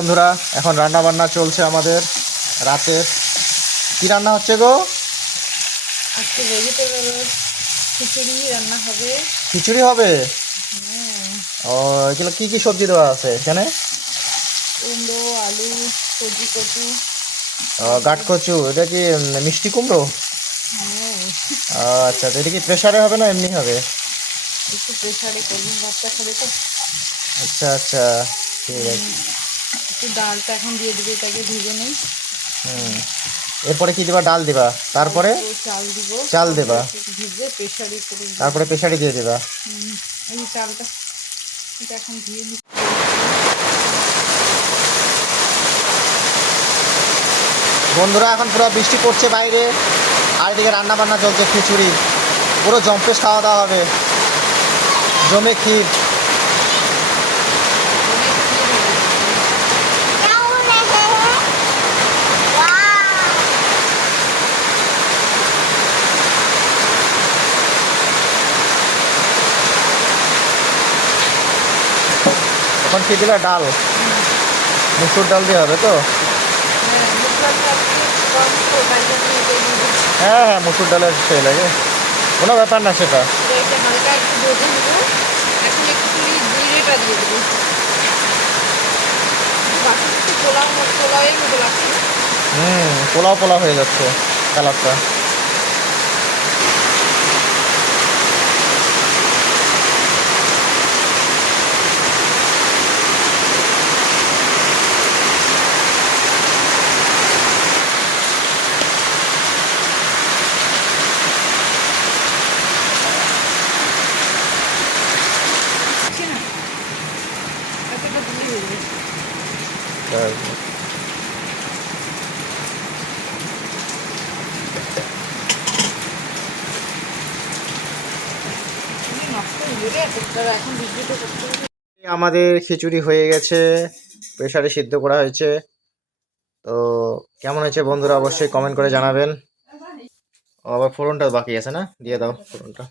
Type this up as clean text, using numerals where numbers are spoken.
বন্ধুরা, এখন রান্না বান্না চলছে আমাদের রাতে। কি রান্না হচ্ছে গো? আজকে ভেজিটেবল খিচুড়ি রান্না হবে। খিচুড়ি হবে? ও, এগুলো কি কি সবজি দেওয়া আছে এখানে? কুমড়ো, আলু, সবজি কচু। গাট কচু, এটা কি মিষ্টি কুমড়ো? আচ্ছা, তো এটা কি প্রেসারে হবে না এমনি হবে? একটু প্রেসারে করবো, বাচ্চা খাবে তো। আচ্ছা আচ্ছা, ঠিক আছে। একটু ডালটা এখন দিয়ে দিবে, এটাকে ভিজে নেই। এরপরে কি দিবা? ডাল দিবা, তারপরে চাল দিব, চাল দেবা, ভিজে প্রেসারে করে তারপরে প্রেসারে দিয়ে দিবা। এই চালটা এটা এখন দিয়ে নি। বন্ধুরা, এখন পুরো বৃষ্টি পড়ছে বাইরে, আর এদিকে রান্না বান্না চলছে খিচুড়ি। পুরো জম্পেশ খাওয়া দাওয়া হবে, জমে ক্ষীর। এখন কি দিলে? ডাল, মুসুর ডাল দিয়ে হবে তো? হ্যাঁ হ্যাঁ, মুসুর ডালের সেই লাগে, কোনো ব্যাপার না সেটা। হালকা একটু ভেজে নেব, এখন একটু জিরেটা দিয়ে দেবো। বাকি একটু পোলাও পোলাওয়ের মতো লাগছে। পোলাও পোলাও হয়ে যাচ্ছে কালারটা। আমাদের খিচুড়ি হয়ে গেছে, প্রেসারে সিদ্ধ করা হয়েছে। তো কেমন হয়েছে বন্ধুরা অবশ্যই কমেন্ট করে জানাবেন। আবার ফোড়নটা বাকি আছে না, দিয়ে দাও ফোড়নটা।